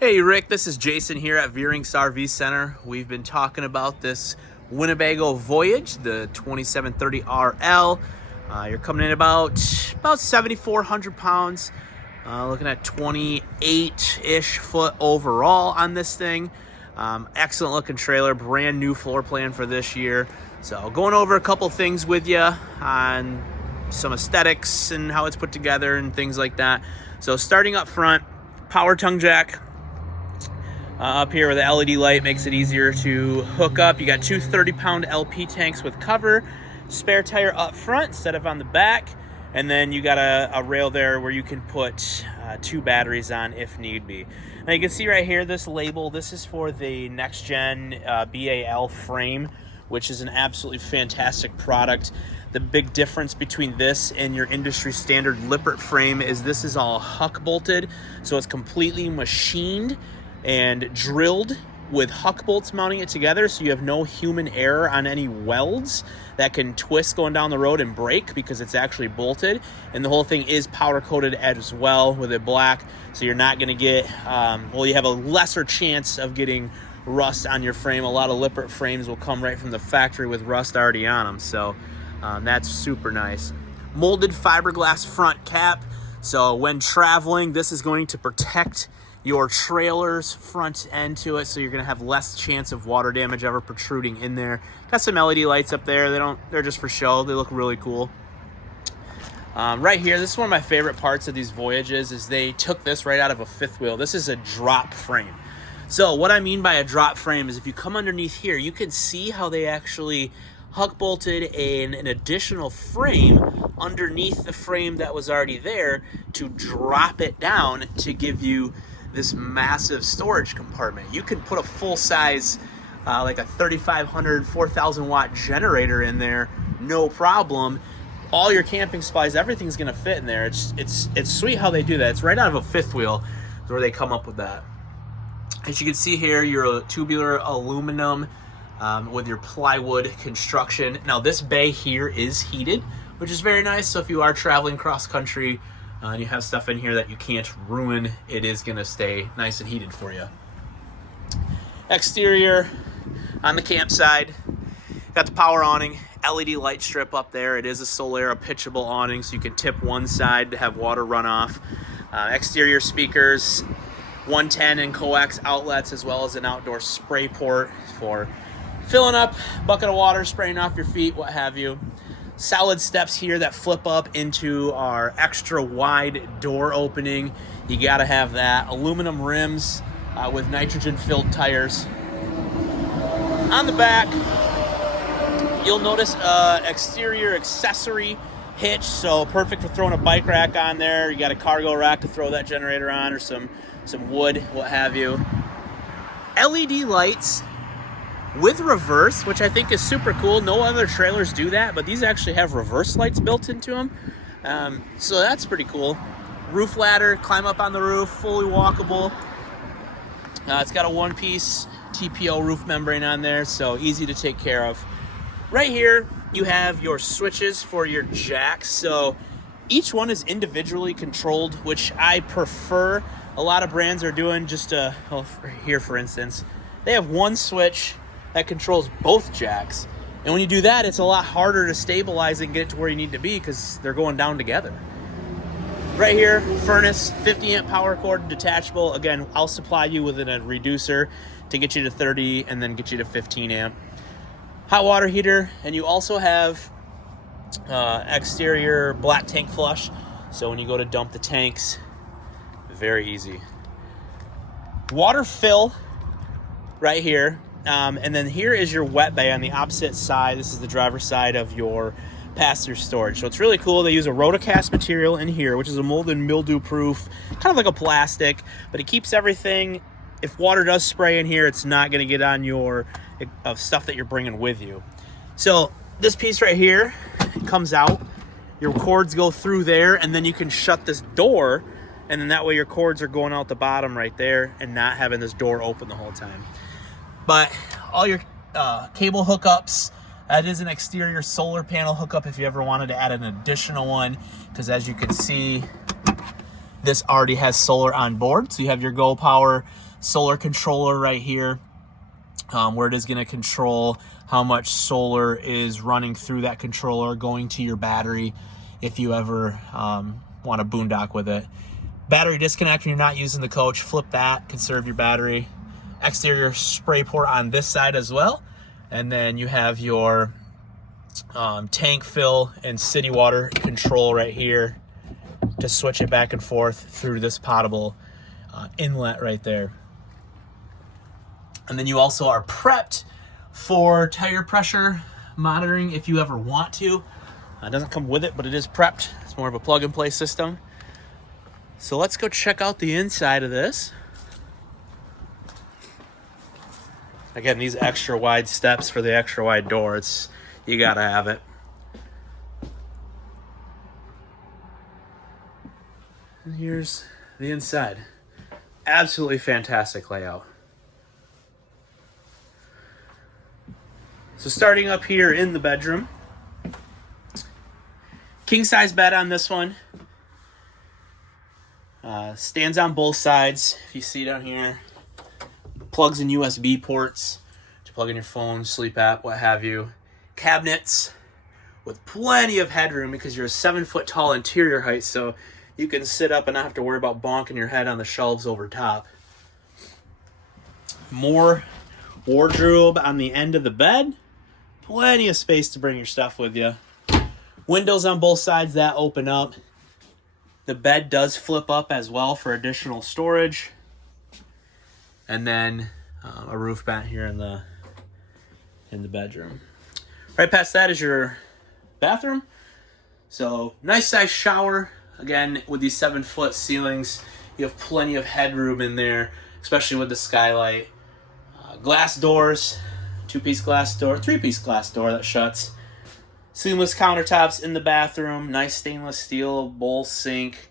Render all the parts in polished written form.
Hey Rick, this is Jason here at Veerinks RV Center. We've been talking about this Winnebago Voyage, the 2730RL. You're coming in about 7,400 pounds, looking at 28-ish foot overall on this thing. Excellent looking trailer, brand new floor plan for this year. So going over a couple things with you on some aesthetics and how it's put together and things like that. So starting up front, power tongue jack. Up here where the LED light makes it easier to hook up. You got two 30-pound LP tanks with cover, spare tire up front instead of on the back, and then you got a rail there where you can put two batteries on if need be. Now you can see right here this label. This is for the next gen BAL frame, which is an absolutely fantastic product. The big difference between this and your industry standard Lippert frame is this is all huck bolted, so it's completely machined and drilled with huck bolts mounting it together, so you have no human error on any welds that can twist going down the road and break because it's actually bolted. And the whole thing is powder coated as well with it black, so you're not going to get you have a lesser chance of getting rust on your frame. A lot of Lippert frames will come right from the factory with rust already on them, so that's super nice. Molded fiberglass front cap, so when traveling this is going to protect your trailer's front end to it, so you're going to have less chance of water damage ever protruding in there. Got some LED lights up there. They're just for show. They look really cool. Right here, this is one of my favorite parts of these Voyages is they took this right out of a fifth wheel. This is a drop frame. So what I mean by a drop frame is if you come underneath here, you can see how they actually huck bolted an additional frame underneath the frame that was already there to drop it down to give you this massive storage compartment. You can put a full size like a 3,500 4,000 watt generator in there, no problem. All your camping supplies, everything's gonna fit in there. It's sweet how they do that. It's right out of a fifth wheel is where they come up with that. As you can see here, your tubular aluminum with your plywood construction. Now this bay here is heated, which is very nice. So if you are traveling cross country and you have stuff in here that you can't ruin, it is gonna stay nice and heated for you. Exterior on the campsite, got the power awning, LED light strip up there. It is a Solera pitchable awning, so you can tip one side to have water run off. Exterior speakers, 110 and coax outlets, as well as an outdoor spray port for filling up a bucket of water, spraying off your feet, what have you. Solid steps here that flip up into our extra wide door opening. You gotta have that. Aluminum rims with nitrogen filled tires. On the back, you'll notice exterior accessory hitch, so perfect for throwing a bike rack on there. You got a cargo rack to throw that generator on, or some wood, what have you. LED lights with reverse, which I think is super cool. No other trailers do that, but these actually have reverse lights built into them. So that's pretty cool. Roof ladder, climb up on the roof, fully walkable. It's got a one-piece TPO roof membrane on there, so easy to take care of. Right here, you have your switches for your jacks. So each one is individually controlled, which I prefer. A lot of brands are doing just here, for instance, they have one switch that controls both jacks. And when you do that, it's a lot harder to stabilize and get it to where you need to be because they're going down together. Right here, furnace, 50 amp power cord, detachable. Again, I'll supply you with a reducer to get you to 30 and then get you to 15 amp. Hot water heater, and you also have exterior black tank flush. So when you go to dump the tanks, very easy. Water fill right here. And then here is your wet bay on the opposite side. This is the driver's side of your pass-through storage. So it's really cool. They use a rotocast material in here, which is a mold and mildew proof, kind of like a plastic, but it keeps everything. If water does spray in here, it's not going to get on your stuff that you're bringing with you. So this piece right here comes out. Your cords go through there, and then you can shut this door, and then that way your cords are going out the bottom right there and not having this door open the whole time. But all your cable hookups, that is an exterior solar panel hookup if you ever wanted to add an additional one, because as you can see, This already has solar on board, so you have your Go Power solar controller right here, where it is going to control how much solar is running through that controller going to your battery if you ever want to boondock with it. Battery disconnect when you're not using the coach, flip that, conserve your battery. Exterior spray port on this side as well. And then you have your tank fill and city water control right here to switch it back and forth through this potable inlet right there. And then you also are prepped for tire pressure monitoring if you ever want to. It doesn't come with it, but it is prepped. It's more of a plug and play system. So let's go check out the inside of this. Again, these extra wide steps for the extra wide door, you gotta have it. And here's the inside. Absolutely fantastic layout. So starting up here in the bedroom, king size bed on this one. Stands on both sides. If you see down here, plugs in USB ports to plug in your phone, sleep app, what have you. Cabinets with plenty of headroom because you're a 7-foot tall interior height, so you can sit up and not have to worry about bonking your head on the shelves over top. More wardrobe on the end of the bed. Plenty of space to bring your stuff with you. Windows on both sides that open up. The bed does flip up as well for additional storage. And then a roof mat here in the bedroom. Right past that is your bathroom. So nice size shower. Again, with these 7-foot ceilings, you have plenty of headroom in there, especially with the skylight. Glass doors, 2-piece glass door, 3-piece glass door that shuts. Seamless countertops in the bathroom, nice stainless steel bowl sink,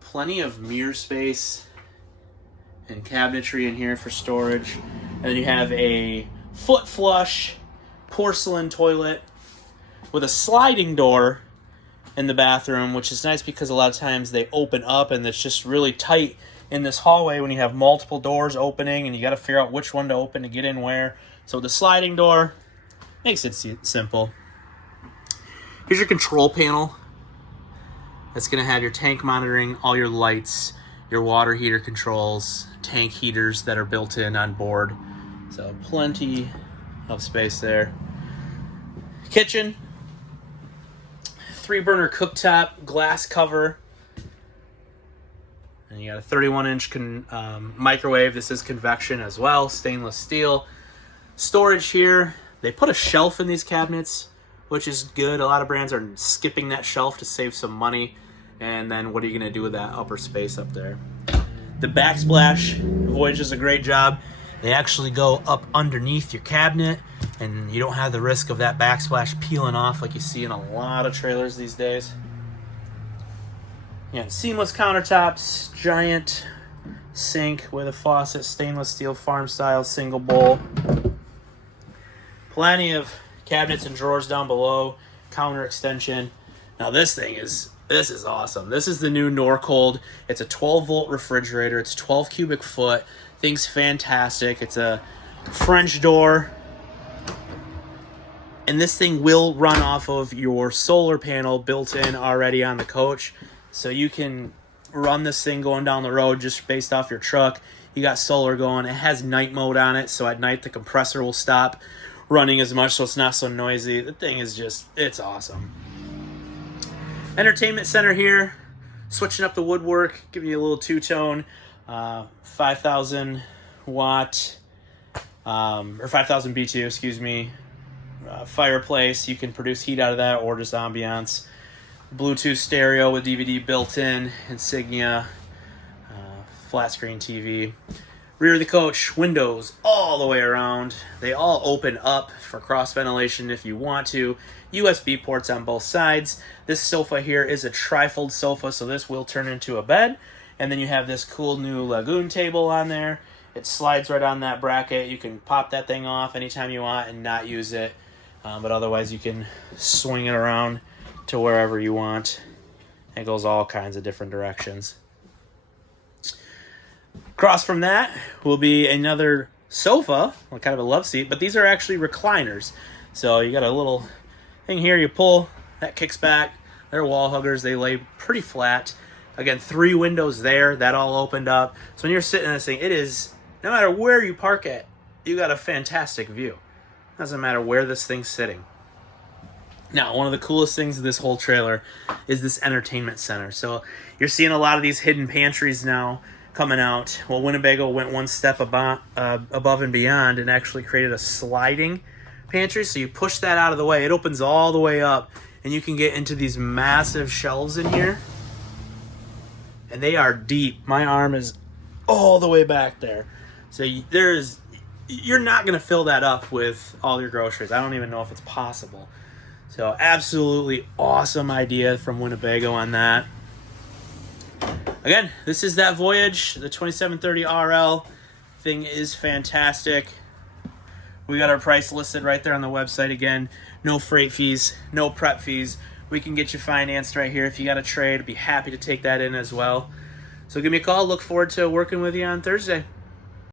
plenty of mirror space and cabinetry in here for storage. And then you have a foot flush porcelain toilet with a sliding door in the bathroom, which is nice because a lot of times they open up and it's just really tight in this hallway when you have multiple doors opening and you got to figure out which one to open to get in where. So the sliding door makes it simple. Here's your control panel. That's going to have your tank monitoring, all your lights, your water heater controls, tank heaters that are built in on board. So plenty of space there. Kitchen. 3-burner cooktop, glass cover. And you got a 31-inch microwave. This is convection as well, stainless steel. Storage here. They put a shelf in these cabinets, which is good. A lot of brands are skipping that shelf to save some money. And then what are you going to do with that upper space up there? The backsplash, Voyage does a great job. They actually go up underneath your cabinet, and you don't have the risk of that backsplash peeling off like you see in a lot of trailers these days. Yeah, seamless countertops, giant sink with a faucet, stainless steel farm style single bowl. Plenty of cabinets and drawers down below, counter extension. Now this is awesome. This is the new Norcold. It's a 12-volt refrigerator. It's 12 cubic foot. Thing's fantastic. It's a French door. And this thing will run off of your solar panel built in already on the coach. So you can run this thing going down the road just based off your truck. You got solar going. It has night mode on it, so at night the compressor will stop running as much so it's not so noisy. The thing is it's awesome. Entertainment center here, switching up the woodwork, giving you a little two-tone, 5,000 watt, or 5,000 BTU, excuse me, fireplace. You can produce heat out of that or just ambiance. Bluetooth stereo with DVD built in, Insignia, flat screen TV. Rear of the coach, windows all the way around. They all open up for cross ventilation if you want to. USB ports on both sides. This sofa here is a trifold sofa, so this will turn into a bed. And then you have this cool new Lagoon table on there. It slides right on that bracket. You can pop that thing off anytime you want and not use it. But otherwise you can swing it around to wherever you want. It goes all kinds of different directions. Across from that will be another sofa, kind of a love seat, but these are actually recliners. So you got a little thing here, you pull, that kicks back. They're wall huggers, they lay pretty flat. Again, 3 windows there, that all opened up. So when you're sitting in this thing, it is, no matter where you park it, you got a fantastic view. Doesn't matter where this thing's sitting. Now, one of the coolest things of this whole trailer is this entertainment center. So you're seeing a lot of these hidden pantries now coming out. Well, Winnebago went one step above and beyond and actually created a sliding pantry. So you push that out of the way, it opens all the way up, and you can get into these massive shelves in here. And they are deep. My arm is all the way back there. So you're not going to fill that up with all your groceries. I don't even know if it's possible. So absolutely awesome idea from Winnebago on that. Again, this is that Voyage, the 2730RL. Thing is fantastic. We got our price listed right there on the website again. No freight fees, no prep fees. We can get you financed right here. If you got a trade, I'd be happy to take that in as well. So give me a call. Look forward to working with you on Thursday.